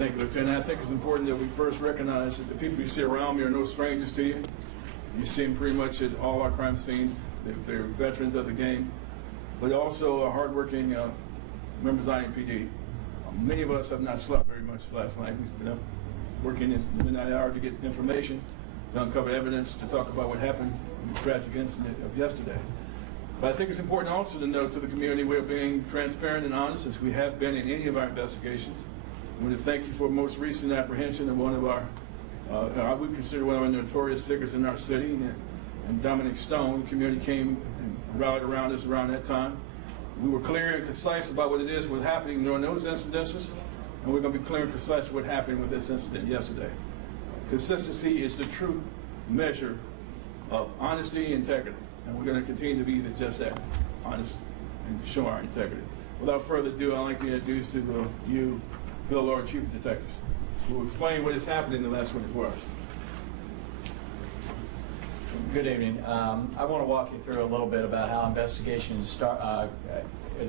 Thank you, Lieutenant. I think it's important that we first recognize that the people you see around me are no strangers to you. You see them pretty much at all our crime scenes. They're veterans of the game, but also hardworking members of IMPD. Many of us have not slept very much last night. We've been up working in the midnight hour to get information, to uncover evidence, to talk about what happened in the tragic incident of yesterday. But I think it's important also to note to the community we're being transparent and honest, as we have been in any of our investigations. I want to thank you for the most recent apprehension of one of our, I would consider one of our notorious figures in our city, and Dominic Stone. The community came and rallied around us around that time. We were clear and concise about what it is, what's happening during those incidences, and we're going to be clear and concise what happened with this incident yesterday. Consistency is the true measure of honesty and integrity, and we're going to continue to be just that, honest and show our integrity. Without further ado, I'd like to introduce to you Bill Lord, Chief of Detectives, who will explain what has happened in the last 24 hours. Good evening. I want to walk you through a little bit about how investigations start,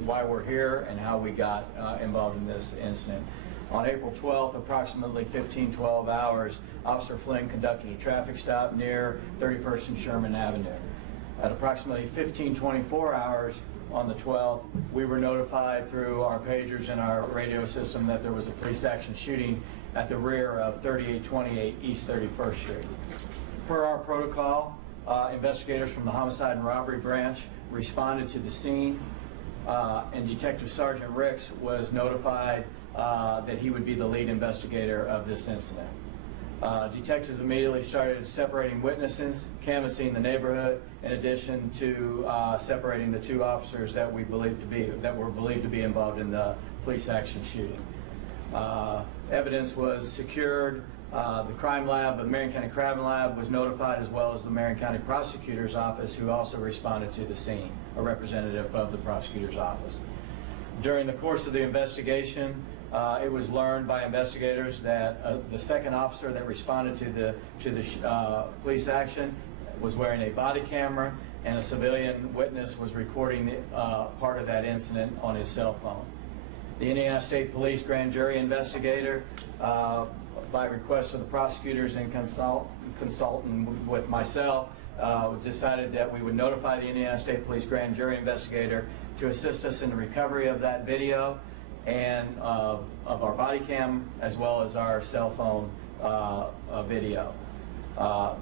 why we're here, and how we got involved in this incident. On April 12th, approximately 15-12 hours, Officer Flynn conducted a traffic stop near 31st and Sherman Avenue. At approximately 15-24 hours on the 12th, we were notified through our pagers and our radio system that there was a police action shooting at the rear of 3828 East 31st Street. Per our protocol, investigators from the Homicide and Robbery Branch responded to the scene, and Detective Sergeant Ricks was notified that he would be the lead investigator of this incident. Detectives immediately started separating witnesses, canvassing the neighborhood, in addition to separating the two officers that were believed to be involved in the police action shooting. Evidence was secured. The crime lab, the Marion County Crime Lab, was notified, as well as the Marion County Prosecutor's Office, who also responded to the scene, a representative of the Prosecutor's Office. During the course of the investigation, it was learned by investigators that the second officer that responded to the police action was wearing a body camera, and a civilian witness was recording part of that incident on his cell phone. The Indiana State Police grand jury investigator, by request of the prosecutors and consulting with myself, decided that we would notify the Indiana State Police grand jury investigator to assist us in the recovery of that video and of our body cam, as well as our cell phone video.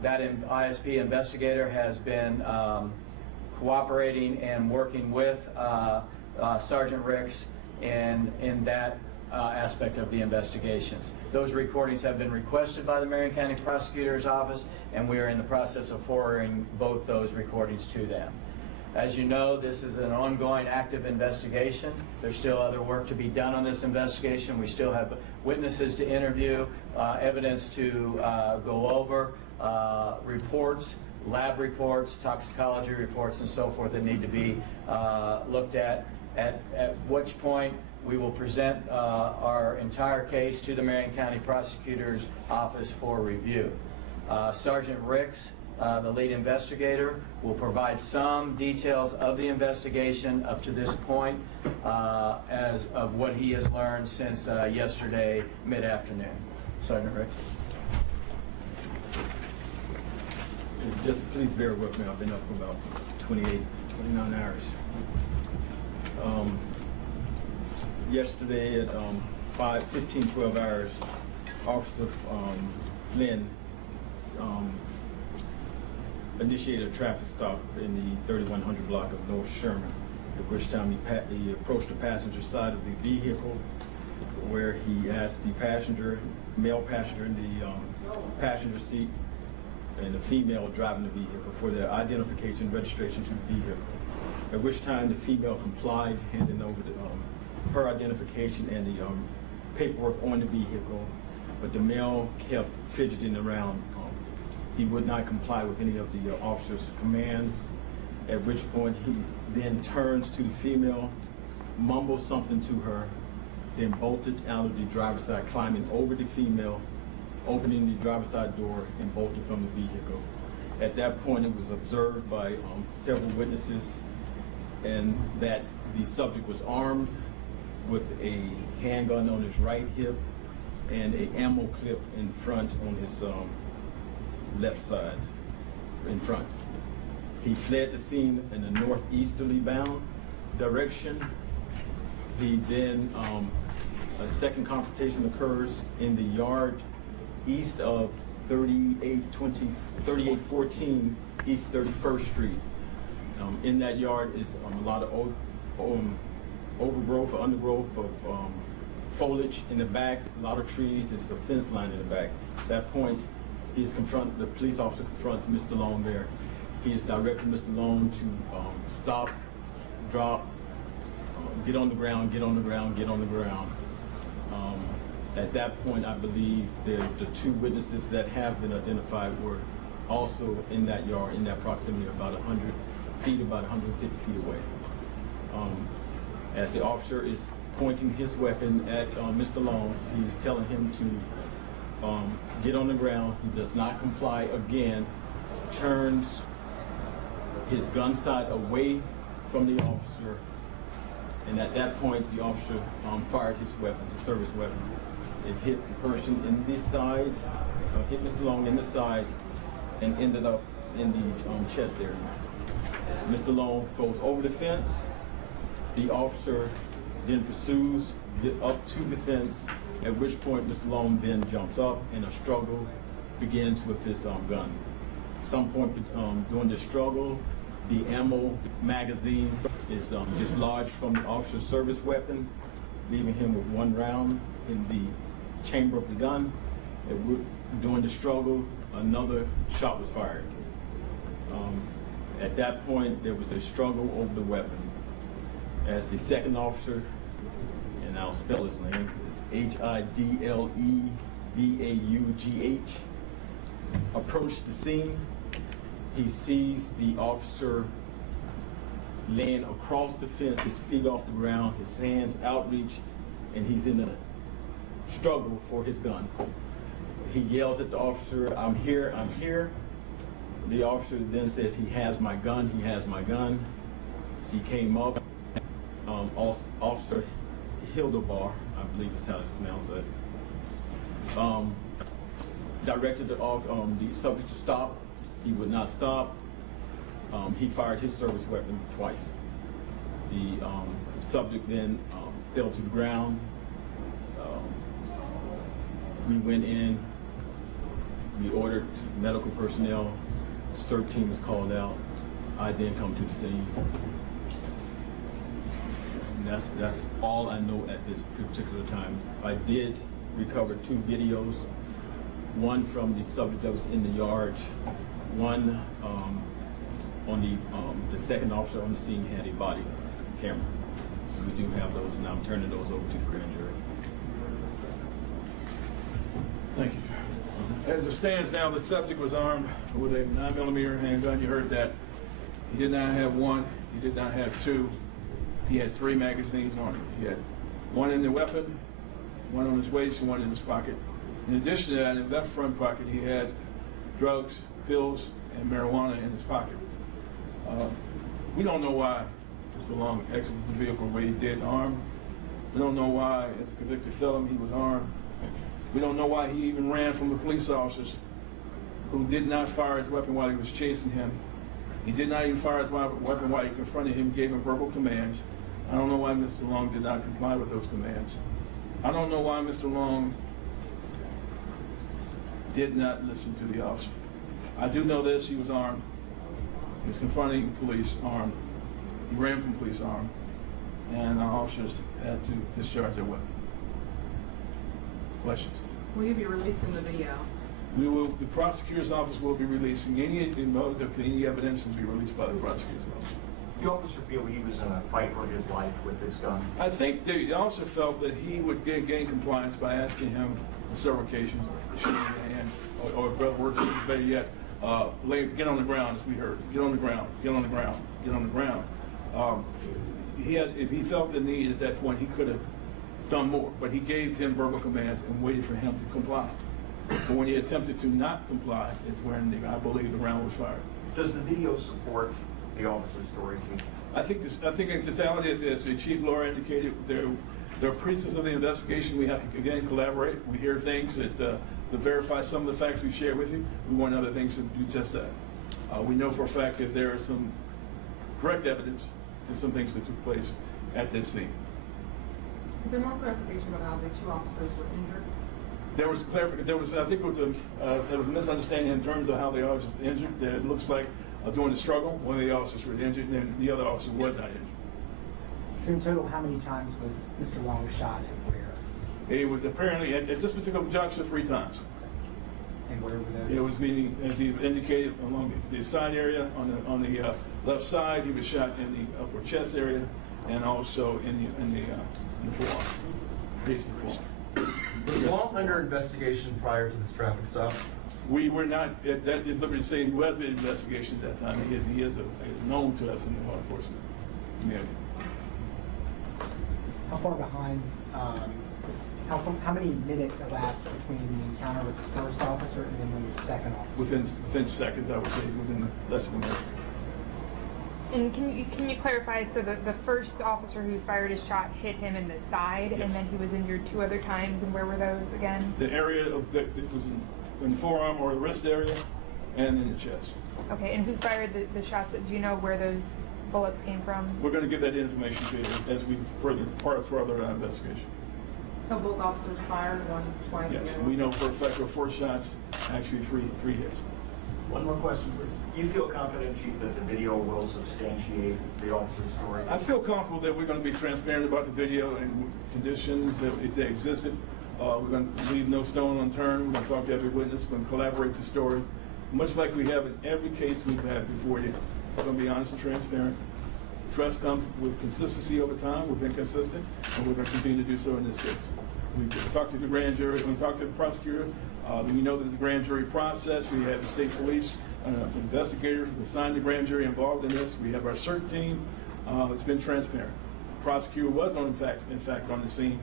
That ISP investigator has been cooperating and working with Sergeant Ricks in that aspect of the investigations. Those recordings have been requested by the Marion County Prosecutor's Office, and we are in the process of forwarding both those recordings to them. As you know, this is an ongoing active investigation. There's still other work to be done on this investigation. We still have witnesses to interview, evidence to go over, reports, lab reports, toxicology reports, and so forth that need to be looked at which point we will present our entire case to the Marion County Prosecutor's Office for review. Sergeant Ricks, the lead investigator, will provide some details of the investigation up to this point as of what he has learned since yesterday mid-afternoon. Sergeant Ricks. Just please bear with me. I've been up for about 29 hours. Yesterday at 12 hours, Officer Flynn initiated a traffic stop in the 3100 block of North Sherman, at which time he approached the passenger side of the vehicle, where he asked the male passenger in the passenger seat and the female driving the vehicle for their identification and registration to the vehicle, at which time the female complied, handing over her identification and the paperwork on the vehicle, but the male kept fidgeting around. He would not comply with any of the officer's commands, at which point he then turns to the female, mumbles something to her, then bolted out of the driver's side, climbing over the female, opening the driver's side door, and bolted from the vehicle. At that point, it was observed by several witnesses, and that the subject was armed with a handgun on his right hip and a ammo clip in front on his left side, in front. He fled the scene in a northeasterly bound direction. He then, a second confrontation occurs in the yard east of 3814 East 31st Street. In that yard is a lot of overgrowth or undergrowth of foliage in the back, a lot of trees. There's a fence line in the back. At that point, the police officer confronts Mr. Long there. He is directing Mr. Long to stop, drop, get on the ground, get on the ground, get on the ground. At that point, I believe the two witnesses that have been identified were also in that yard, in that proximity, about 100 feet, about 150 feet away. As the officer is pointing his weapon at Mr. Long, he's telling him to get on the ground. He does not comply again, turns his gun sight away from the officer, and at that point, the officer fired his weapon, his service weapon. It hit the person in this side, hit Mr. Long in the side, and ended up in the chest area. Mr. Long goes over the fence. The officer then pursues, get up to the fence, at which point Mr. Long then jumps up and a struggle begins with his gun. At some point during the struggle, the ammo magazine is dislodged from the officer's service weapon, leaving him with one round in the chamber of the gun. During the struggle, another shot was fired. At that point, there was a struggle over the weapon. As the second officer, and I'll spell his name, it's Hidlebaugh, approached the scene. He sees the officer laying across the fence, his feet off the ground, his hands outreach, and he's in a struggle for his gun. He yells at the officer, "I'm here, I'm here." The officer then says, "He has my gun, he has my gun." So he came up, Officer Hidlebaugh, I believe is how it's pronounced, directed the subject to stop. He would not stop. He fired his service weapon twice. The subject then fell to the ground. We went in, we ordered medical personnel, the search team was called out. I then come to the scene. And that's all I know at this particular time. I did recover two videos, one from the subject that was in the yard, one on the second officer on the scene had a body camera. We do have those, and I'm turning those over to the grand jury. Thank you. As it stands now, the subject was armed with a 9mm handgun. You heard that. He did not have one. He did not have two. He had 3 magazines on him. He had one in the weapon, one on his waist, and one in his pocket. In addition to that, in the left front pocket, he had drugs, pills, and marijuana in his pocket. We don't know why Mr. Long exited the vehicle the way he did, armed. We don't know why, as a convicted felon, he was armed. We don't know why he even ran from the police officers who did not fire his weapon while he was chasing him. He did not even fire his weapon while he confronted him, gave him verbal commands. I don't know why Mr. Long did not comply with those commands. I don't know why Mr. Long did not listen to the officer. I do know this, he was armed. He was confronting police armed. He ran from police armed. And our officers had to discharge their weapon. Questions? Will you be releasing the video? The prosecutor's office will be releasing any motive to any evidence will be released by the prosecutor's office. The officer feel he was in a fight for his life with this gun? I think the officer felt that he would gain compliance by asking him on several occasions, shoot him in the hand, or better yet, get on the ground, as we heard. Get on the ground, get on the ground, get on the ground. If he felt the need at that point, he could have done more, but he gave him verbal commands and waited for him to comply. But when he attempted to not comply, it's when I believe the round was fired. Does the video support the officer's story, Chief? I think in totality, as the chief lawyer indicated, There are pieces of the investigation we have to, again, collaborate. We hear things that to verify some of the facts we share with you. We want other things to do just that. We know for a fact that there is some correct evidence to some things that took place at this scene. Is there more clarification about how the two officers were injured? There was, I think it was there was a misunderstanding in terms of how the officers were injured. That it looks like during the struggle, one of the officers was injured and the other officer was not injured. So in total, how many times was Mr. Long shot and where? It was apparently at this particular juncture 3 times. And where were those? It was meaning, as he indicated, along the side area on the left side. He was shot in the upper chest area and also in the forearm, base of the forearm. Was Long under investigation prior to this traffic stop? We were not at liberty to say he was in investigation at that time. He is known to us in the law enforcement community. How far behind, how many minutes elapsed between the encounter with the first officer and then with the second officer? Within seconds, I would say, within less than a minute. And can you clarify, so the first officer who fired his shot hit him in the side, Yes. and then he was injured 2 other times, and where were those again? The area of it was in the forearm or the wrist area and in the chest. Okay, and who fired the shots? Do you know where those bullets came from? We're going to give that information to you as we further our investigation. So both officers fired, one twice? Yes, and we know for a fact there were 4 shots, actually three hits. One more question, please. You feel confident, Chief, that the video will substantiate the officer's story? I feel comfortable that we're going to be transparent about the video and conditions if they existed. We're going to leave no stone unturned. We're going to talk to every witness. We're going to collaborate the stories, much like we have in every case we've had before you. We're going to be honest and transparent. Trust comes with consistency over time. We've been consistent, and we're going to continue to do so in this case. We've talked to the grand jury. We're going to talk to the prosecutor. We know that the grand jury process. We have the state police investigators assigned to grand jury involved in this. We have our CERT team. It's been transparent. The prosecutor was, in fact, on the scene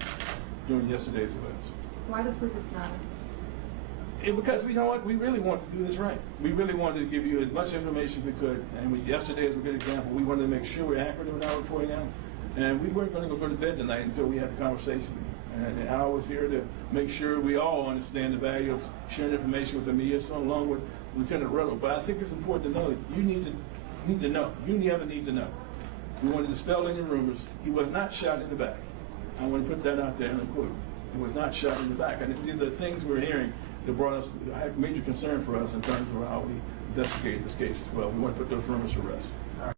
during yesterday's events. Why the sleepless night? Because we know what, we really want to do this right. We really wanted to give you as much information as we could, and yesterday is a good example. We wanted to make sure we're accurate in our reporting out, and we weren't going to go to bed tonight until we had the conversation with you. And I was here to make sure we all understand the value of sharing information with the media, so along with Lieutenant Riddle. But I think it's important to know that you need to know. You never need to know. We want to dispel any rumors. He was not shot in the back. I want to put that out there in the quote. He was not shot in the back. And these are things we're hearing that brought us major concern for us in terms of how we investigate this case as well. We want to put those rumors to rest.